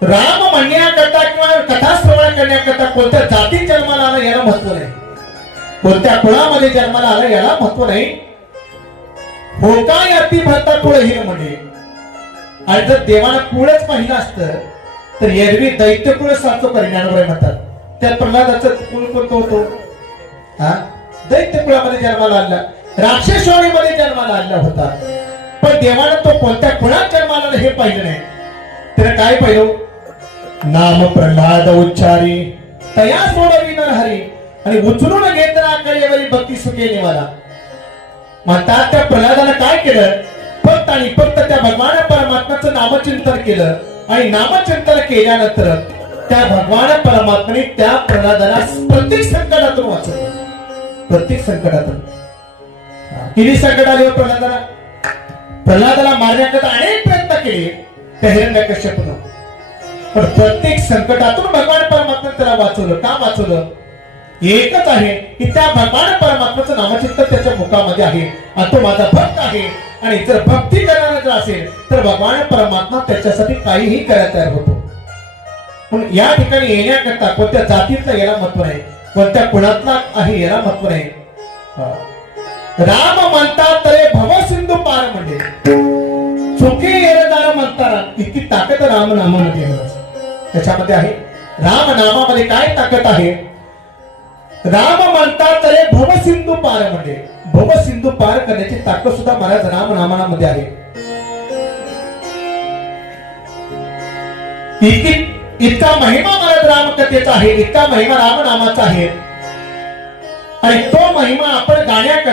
राम म्हणण्याकरता किंवा कथा श्रवण करण्याकरता कोणत्या जाती जन्माला आला याला महत्व नाही, कोणत्या कुळामध्ये जन्माला आला याला महत्व नाही. हो काय अति भरता कुळ हे म्हणजे. आणि जर देवानं कुळच पाहिलं असतं तर एरवी दैत्य कुळ साचो परिणाम म्हणतात. त्या प्रल्हादाचं कुळ कोणतं होतो? हा, दैत्य कुळामध्ये जन्माला आला, राक्षसवाडीमध्ये जन्माला आला होता. पण देवानं तो कोणत्या कुळात जन्माला आला हे पाहिलं नाही. त्याने काय पाहिलं? नाम प्रल्हाद उच्चारी तया सोडवी नरहरी आणि उचलून घेतला कळेवरी भक्ती सुखे निवाला. म्हणतात त्या प्रल्हादानं काय केलं? फक्त आणि फक्त त्या भगवान परमात्म्याचं नामचिंतन केलं आणि नामचिंतन केल्यानंतर त्या भगवान परमात्म्याने त्या प्रल्हादाला प्रत्येक संकटातून वाचवलं. प्रत्येक संकटातून. किती संकट आले प्रल्हादाला? प्रल्हादाला मारण्याकरता अनेक प्रयत्न केले त्या हिरण्यकश्यपूनं, पण प्रत्येक संकटातून भगवान परमात्म्याने त्याला वाचवलं. का वाचवलं? एकच आहे की त्या भगवान परमात्म्याचं नामचिंतन त्याच्या मुखामध्ये आहे आणि तो माझा भक्त आहे. आणि जर भक्ती करणारा जर असेल तर भगवान परमात्मा त्याच्यासाठी काहीही करायला तयार होतो. पण या ठिकाणी येण्याकरता कोणत्या जातीतला याला महत्व नाही, कोणत्या कुळातला आहे याला महत्व नाही. राम म्हणतात तरे भव सिंधू पार म्हणजे चुके येरदार म्हणतात. इतकी ताकद राम नामामध्ये आहे. त्याच्यामध्ये आहे राम नामामध्ये काय ताकद आहे? राम म्हणतात तरे भव सिंधू पार म्हणजे भव सिंधू पार करण्याची ताकद सुद्धा महाराज राम नामामध्ये आहे. इतका महिमा महाराज राम कथेचा आहे, इतका महिमा राम नामाचा आहे. आणि तो महिमा आपण गाण्याकरता